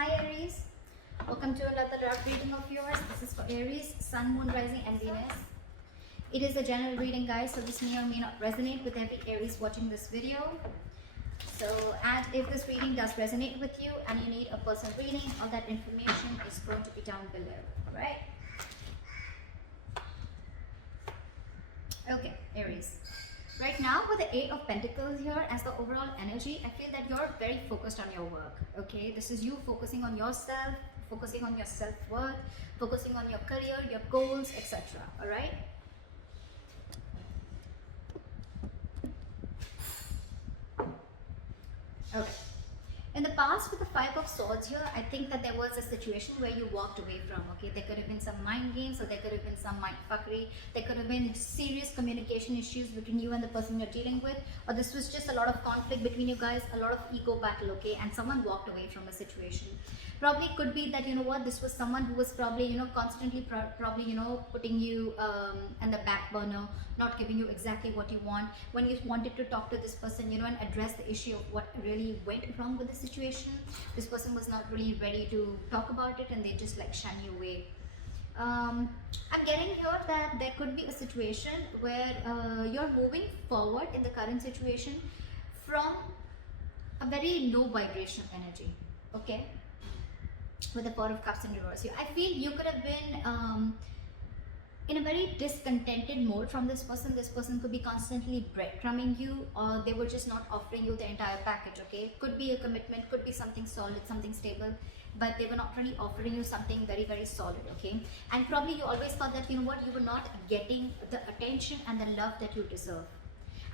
Hi Aries, welcome to another love reading of yours. This is for Aries, Sun, Moon, Rising and Venus. It is a general reading, guys, so this may or may not resonate with every Aries watching this video. So, and if this reading does resonate with you and you need a personal reading, all that information is going to be down below. Alright? Okay, Aries. Right now, with the Eight of Pentacles here as the overall energy, I feel that you're very focused on your work. Okay, this is you focusing on yourself, focusing on your self-worth, focusing on your career, your goals, etc. All right. Okay. In the past, with the Five of Swords here, I think that there was a situation where you walked away from. Okay, there could have been some mind games, or there could have been some mind fuckery. There could have been serious communication issues between you and the person you're dealing with, or this was just a lot of conflict between you guys, a lot of ego battle. Okay, and someone walked away from a situation. Probably could be that, you know what, this was someone who was probably, you know, constantly probably, you know, putting you in the back burner, not giving you exactly what you want. When you wanted to talk to this person, you know, and address the issue of what really went wrong with the situation, this person was not really ready to talk about it and they just like shun you away. I'm getting here that there could be a situation where you're moving forward in the current situation from a very low vibration energy. Okay, with the Four of Cups in reverse here, I feel you could have been in a very discontented mode from this person. This person could be constantly breadcrumbing you, or they were just not offering you the entire package. Okay, could be a commitment, could be something solid, something stable, but they were not really offering you something very, very solid. Okay, and probably you always thought that, you know what, you were not getting the attention and the love that you deserve.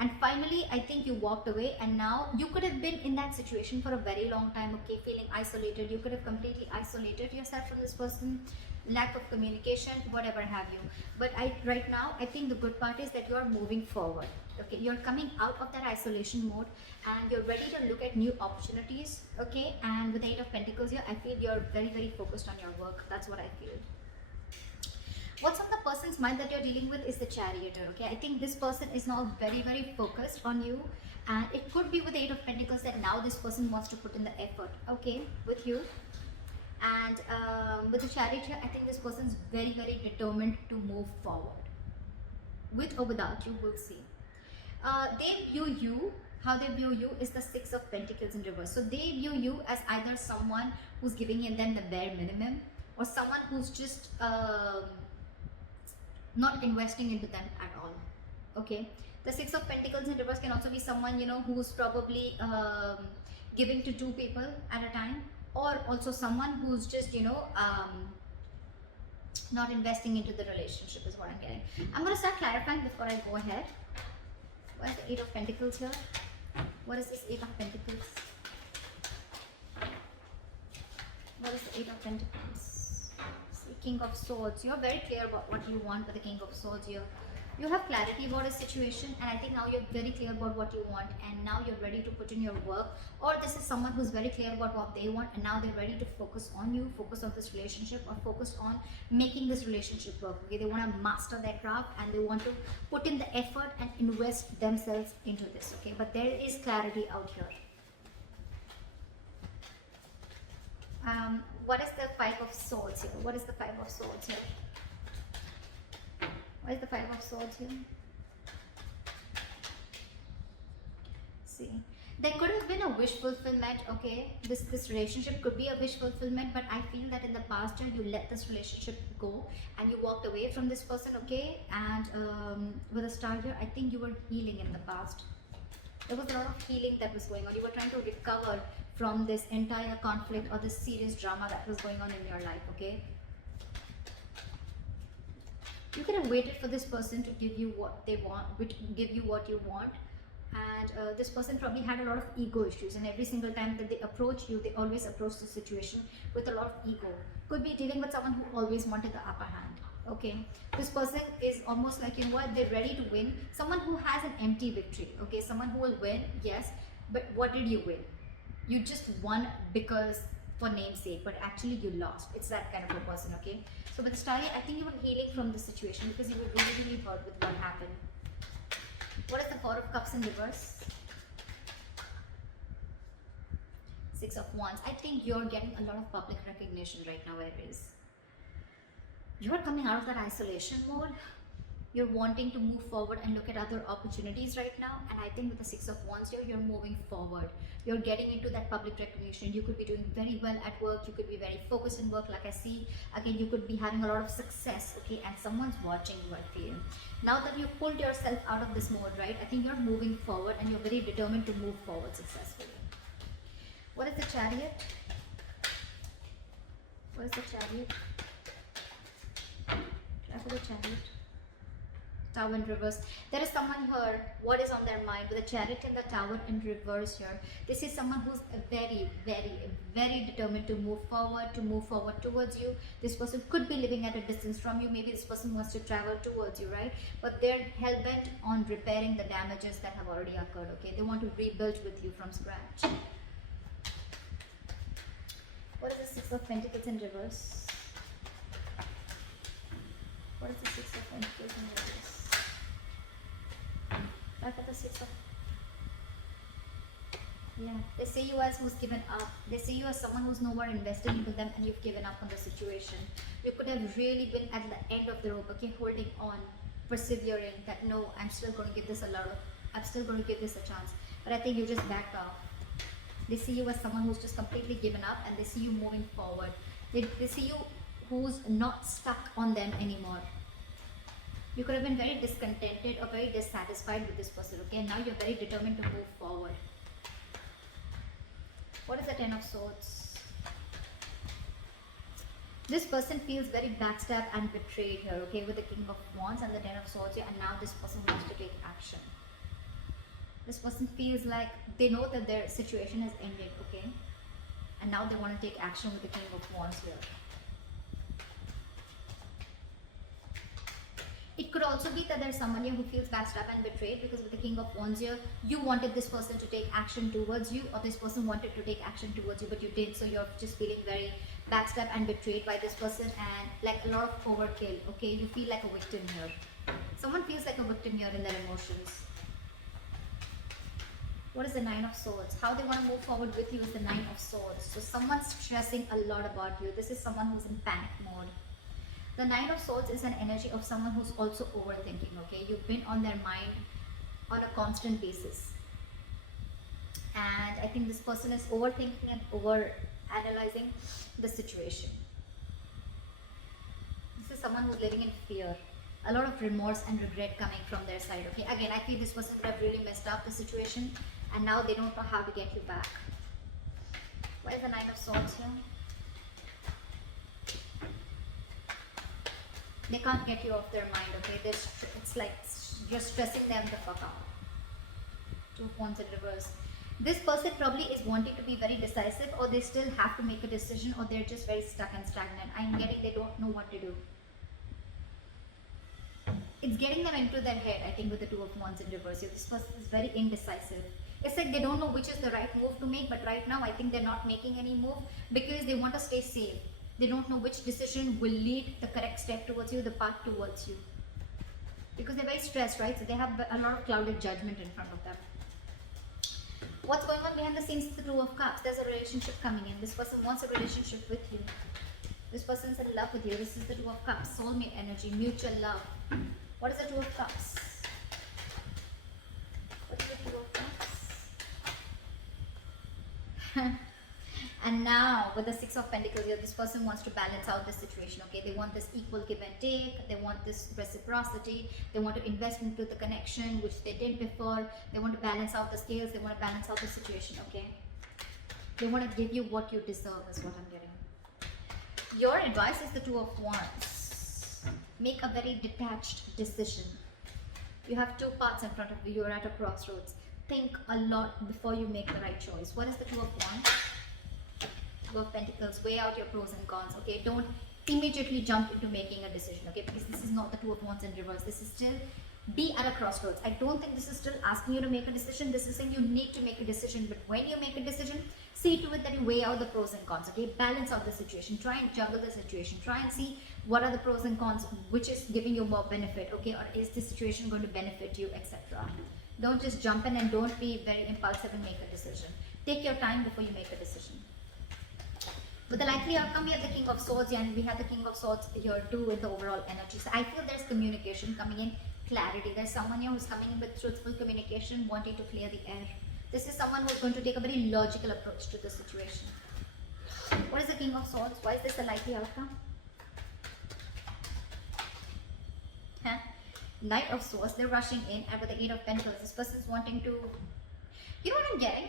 And finally, I think you walked away, and now you could have been in that situation for a very long time. Okay, feeling isolated. You could have completely isolated yourself from this person, lack of communication, whatever have you. But right now, I think the good part is that you are moving forward. Okay, you're coming out of that isolation mode and you're ready to look at new opportunities. Okay, and with the Eight of Pentacles here, I feel you're very, very focused on your work. That's what I feel. What's on the person's mind that you're dealing with is the Chariot. Okay, I think this person is now very, very focused on you, and it could be with the Eight of Pentacles that now this person wants to put in the effort, okay, with you. And with the Chariot here, I think this person's very, very determined to move forward. With or without you, we'll see. They view you, how they view you is the Six of Pentacles in reverse. So they view you as either someone who's giving them the bare minimum, or someone who's just not investing into them at all. Okay, the Six of Pentacles in reverse can also be someone, you know, who's probably giving to two people at a time, or also someone who's just, you know, not investing into the relationship is what I'm getting. I'm going to start clarifying before I go ahead. What is the Eight of Pentacles here? What is this Eight of Pentacles? What is the Eight of Pentacles? King of Swords. You're very clear about what you want with the King of Swords here. You have clarity about a situation, and I think now you're very clear about what you want, and now you're ready to put in your work. Or this is someone who's very clear about what they want, and now they're ready to focus on you, focus on this relationship, or focus on making this relationship work. Okay, they want to master their craft and they want to put in the effort and invest themselves into this. Okay, but there is clarity out here. What is the Five of Swords here? What is the Five of Swords here? What is the Five of Swords here? See, there could have been a wish fulfillment. Okay, this relationship could be a wish fulfillment, but I feel that in the past year you let this relationship go and you walked away from this person. Okay, and with a star here, I think you were healing in the past. There was a lot of healing that was going on. You were trying to recover from this entire conflict or this serious drama that was going on in your life. Okay, you could have waited for this person to give you what they want, give you what you want, and this person probably had a lot of ego issues, and every single time that they approach you, they always approach the situation with a lot of ego. Could be dealing with someone who always wanted the upper hand. Okay, this person is almost like, you know what, they're ready to win. Someone who has an empty victory. Okay, someone who will win, yes, but what did you win? You just won because for namesake, but actually you lost. It's that kind of a person. Okay, so with the Star, I think you were healing from the situation because you were really, really hurt with what happened. What is the Four of Cups in reverse? Six of Wands, I think you're getting a lot of public recognition right now, Aries. You're coming out of that isolation mode. You're wanting to move forward and look at other opportunities right now. And I think with the Six of Wands here, you're moving forward. You're getting into that public recognition. You could be doing very well at work. You could be very focused in work, like I see. Again, you could be having a lot of success, okay? And someone's watching you, I feel. Now that you've pulled yourself out of this mode, right? I think you're moving forward and you're very determined to move forward successfully. What is the Chariot? What is the Chariot? Try for the Chariot. Tower in reverse. There is someone here, what is on their mind with the Chariot and the Tower in reverse here. This is someone who's very, very, very determined to move forward towards you. This person could be living at a distance from you. Maybe this person wants to travel towards you, right? But they're hell-bent on repairing the damages that have already occurred, okay? They want to rebuild with you from scratch. What is the Six of Pentacles in reverse? What is the Six of Pentacles in reverse? Look at the Six of... Yeah, they see you as who's given up. They see you as someone who's no more invested into them and you've given up on the situation. You could have really been at the end of the rope, okay, holding on, persevering, that no, I'm still going to give this a chance. But I think you just back off. They see you as someone who's just completely given up and they see you moving forward. They see you who's not stuck on them anymore. You could have been very discontented or very dissatisfied with this person, okay? And now you're very determined to move forward. What is the Ten of Swords? This person feels very backstabbed and betrayed here, okay? With the King of Wands and the Ten of Swords here, and now this person wants to take action. This person feels like they know that their situation has ended, okay? And now they want to take action with the King of Wands here. It could also be that there's someone here who feels backstabbed and betrayed because with the King of Wands here, you wanted this person to take action towards you or this person wanted to take action towards you but you didn't, so you're just feeling very backstabbed and betrayed by this person and like a lot of overkill, okay? You feel like a victim here. Someone feels like a victim here in their emotions. What is the Nine of Swords? How they want to move forward with you is the Nine of Swords. So someone's stressing a lot about you. This is someone who's in panic mode. The Nine of Swords is an energy of someone who's also overthinking, okay? You've been on their mind on a constant basis. And I think this person is overthinking and over-analyzing the situation. This is someone who's living in fear. A lot of remorse and regret coming from their side, okay? Again, I feel this person would have really messed up the situation and now they don't know how to get you back. What is the Nine of Swords here? They can't get you off their mind, okay? It's like you're stressing them the fuck out. Two of Wands in reverse. This person probably is wanting to be very decisive or they still have to make a decision or they're just very stuck and stagnant. I'm getting they don't know what to do. It's getting them into their head, I think, with the Two of Wands in reverse. This person is very indecisive. It's like they don't know which is the right move to make, but right now I think they're not making any move because they want to stay safe. They don't know which decision will lead the correct step towards you, the path towards you. Because they're very stressed, right? So they have a lot of clouded judgment in front of them. What's going on behind the scenes is the Two of Cups. There's a relationship coming in. This person wants a relationship with you. This person's in love with you. This is the Two of Cups. Soulmate energy, mutual love. What is the Two of Cups? What is the Two of Cups? And now with the Six of Pentacles here, this person wants to balance out the situation, okay? They want this equal give and take. They want this reciprocity. They want to invest into the connection, which they did before. They want to balance out the scales. They want to balance out the situation, okay? They want to give you what you deserve is what I'm getting. Your advice is the Two of Wands. Make a very detached decision. You have two paths in front of you. You're at a crossroads. Think a lot before you make the right choice. What is the Two of Wands? Two of Pentacles. Weigh out your pros and cons, okay? Don't immediately jump into making a decision, okay? Because this is not the Two of Wands in reverse. This is still be at a crossroads. I don't think this is still asking you to make a decision. This is saying you need to make a decision. But when you make a decision, see to it that you weigh out the pros and cons, okay? Balance out the situation. Try and juggle the situation. Try and see what are the pros and cons, which is giving you more benefit, okay? Or is this situation going to benefit you, etc. Don't just jump in and don't be very impulsive and make a decision. Take your time before you make a decision. With the likely outcome, we have the King of Swords and we have the King of Swords here too in the overall energy. So I feel there's communication coming in, clarity. There's someone here who's coming in with truthful communication, wanting to clear the air. This is someone who's going to take a very logical approach to the situation. What is the King of Swords? Why is this a likely outcome? Huh? Knight of Swords, they're rushing in, and with the Eight of Pentacles, this person's wanting to... You know what I'm getting?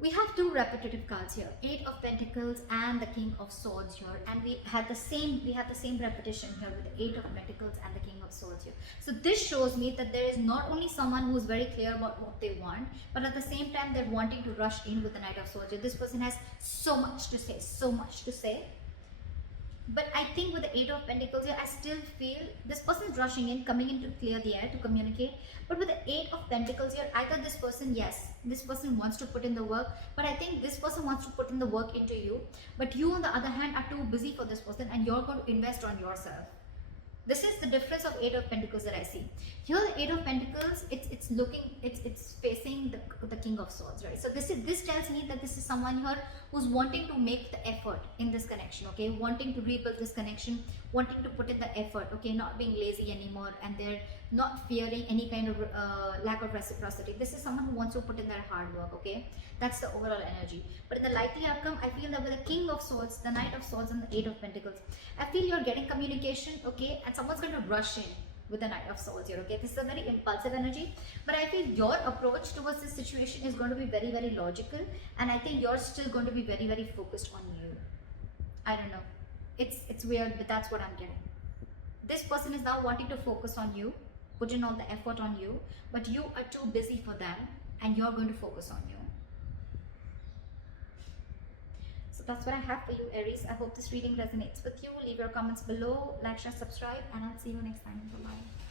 We have two repetitive cards here, Eight of Pentacles and the King of Swords here, and we had the same repetition here with the Eight of Pentacles and the King of Swords here. So this shows me that there is not only someone who is very clear about what they want, but at the same time they're wanting to rush in with the Knight of Swords here. This person has so much to say, so much to say. But I think with the Eight of Pentacles here, I still feel this person is rushing in, coming in to clear the air, to communicate. But with the Eight of Pentacles here, either this person, yes, this person wants to put in the work, but I think this person wants to put in the work into you. But you, on the other hand, are too busy for this person and you're going to invest on yourself. This is the difference of Eight of Pentacles that I see. Here, the Eight of Pentacles, it's facing the King of Swords, right? So this tells me that this is someone here who's wanting to make the effort in this connection, okay? Wanting to rebuild this connection, wanting to put in the effort, okay? Not being lazy anymore, and they're not fearing any kind of lack of reciprocity. This is someone who wants to put in their hard work, okay? That's the overall energy. But in the likely outcome, I feel that with the King of Swords, the Knight of Swords, and the Eight of Pentacles, I feel you're getting communication, okay? And someone's going to rush in with the Knight of Swords here, okay? This is a very impulsive energy, but I feel your approach towards this situation is going to be very, very logical, and I think you're still going to be very, very focused on you. I don't know. It's weird, but that's what I'm getting. This person is now wanting to focus on you, put in all the effort on you, but you are too busy for them, and you're going to focus on you. So that's what I have for you, Aries. I hope this reading resonates with you. Leave your comments below, like, share, subscribe, and I'll see you next time. Bye-bye.